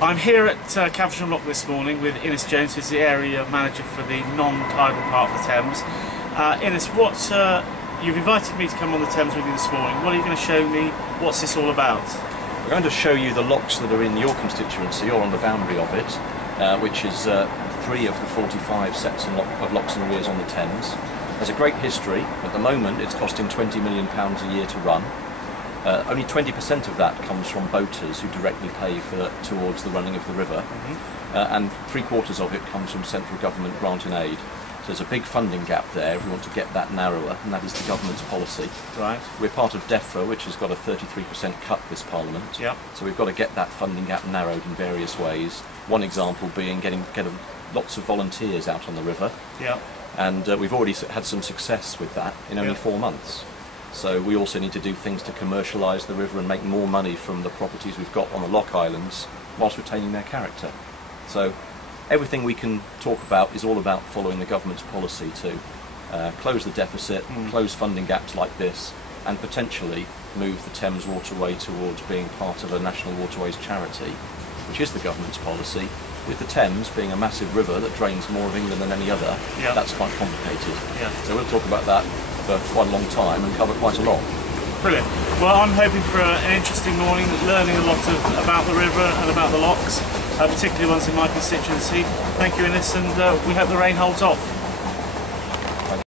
I'm here at Caversham Lock this morning with Innes Jones, who's the area manager for the non-tidal part of the Thames. Innes, you've invited me to come on the Thames with you this morning. What are you going to show me? What's this all about? We're going to show you the locks that are in your constituency or on the boundary of it, which is 3 of the 45 sets of locks and weirs on the Thames. There's a great history. At the moment it's costing £20 million a year to run. Only 20% of that comes from boaters who directly pay towards the running of the river, and 3/4 of it comes from central government grant and aid. So there's a big funding gap there if we want to get that narrower, and that is the government's policy. Right. We're part of DEFRA, which has got a 33% cut this Parliament. Yep. So we've got to get that funding gap narrowed in various ways. One example being getting lots of volunteers out on the river. Yep. And we've already had some success with that in only 4 months. So we also need to do things to commercialise the river and make more money from the properties we've got on the lock islands whilst retaining their character. So everything we can talk about is all about following the government's policy to close the deficit, close funding gaps like this, and potentially move the Thames waterway towards being part of a national waterways charity, which is the government's policy. With the Thames being a massive river that drains more of England than any other, that's quite complicated. Yeah. So we'll talk about that for quite a long time and cover quite a lot. Brilliant. Well, I'm hoping for an interesting morning, learning a lot about the river and about the locks, particularly ones in my constituency. Thank you, Innes, and we hope the rain holds off.